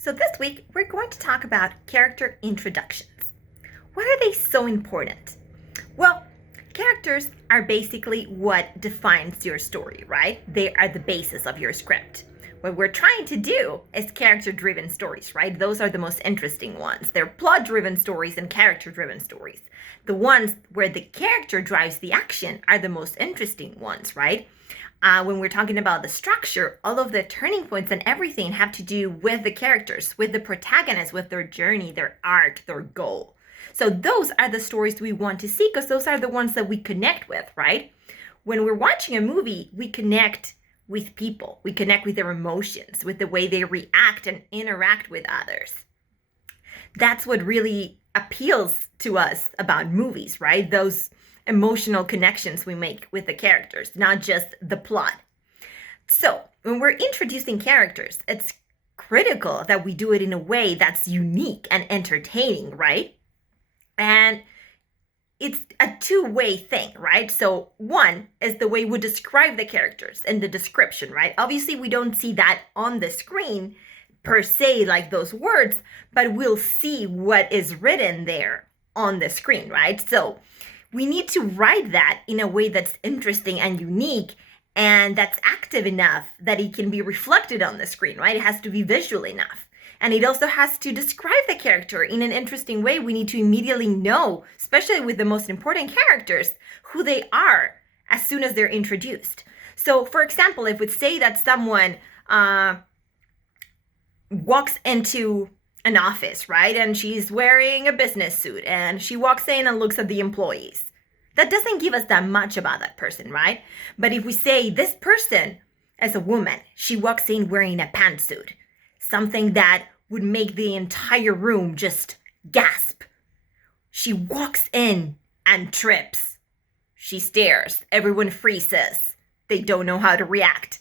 So this week, we're going to talk about character introductions. Why are they so important? Well, characters are basically what defines your story, right? They are the basis of your script. What we're trying to do is character-driven stories, right? Those are the most interesting ones. They're plot-driven stories and character-driven stories. The ones where the character drives the action are the most interesting ones, right? When we're talking about the structure, all of the turning points and everything have to do with the characters, with the protagonists, with their journey, their arc, their goal. So those are the stories we want to see because those are the ones that we connect with, right? When we're watching a movie, we connect with people. We connect with their emotions, with the way they react and interact with others. That's what really appeals to us about movies, right? Those emotional connections we make with the characters, not just the plot. So when we're introducing characters, it's critical that we do it in a way that's unique and entertaining, right? And it's a two-way thing, right? So one is the way we describe the characters in the description, right? Obviously, we don't see that on the screen per se, like those words, but we'll see what is written there on the screen, right? So we need to write that in a way that's interesting and unique and that's active enough that it can be reflected on the screen, right? It has to be visual enough. And it also has to describe the character in an interesting way. We need to immediately know, especially with the most important characters, who they are as soon as they're introduced. So, for example, if we say that someone walks into an office, right? And she's wearing a business suit and she walks in and looks at the employees. That doesn't give us that much about that person, right? But if we say this person is a woman, she walks in wearing a pantsuit, something that would make the entire room just gasp. She walks in and trips. She stares. Everyone freezes. They don't know how to react.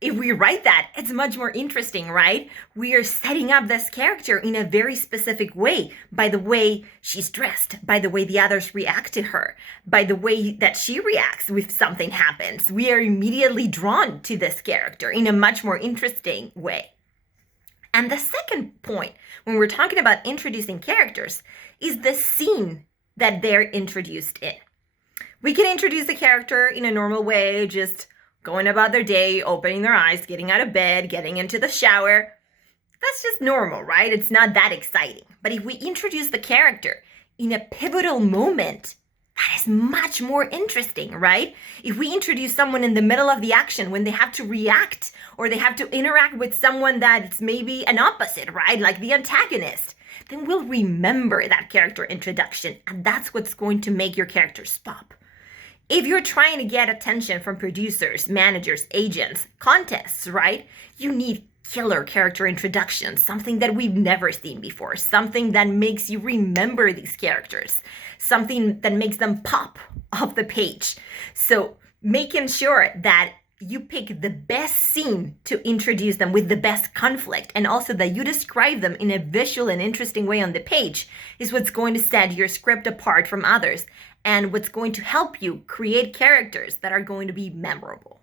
If we write that, it's much more interesting, right? We are setting up this character in a very specific way by the way she's dressed, by the way the others react to her, by the way that she reacts if something happens. We are immediately drawn to this character in a much more interesting way. And the second point, when we're talking about introducing characters, is the scene that they're introduced in. We can introduce a character in a normal way, just going about their day, opening their eyes, getting out of bed, getting into the shower. That's just normal, right? It's not that exciting. But if we introduce the character in a pivotal moment, that is much more interesting, right? If we introduce someone in the middle of the action when they have to react or they have to interact with someone that's maybe an opposite, right? Like the antagonist, then we'll remember that character introduction. And that's what's going to make your characters pop. If you're trying to get attention from producers, managers, agents, contests, right? You need killer character introductions, something that we've never seen before, something that makes you remember these characters, something that makes them pop off the page. So making sure that you pick the best scene to introduce them with the best conflict and also that you describe them in a visual and interesting way on the page is what's going to set your script apart from others and what's going to help you create characters that are going to be memorable.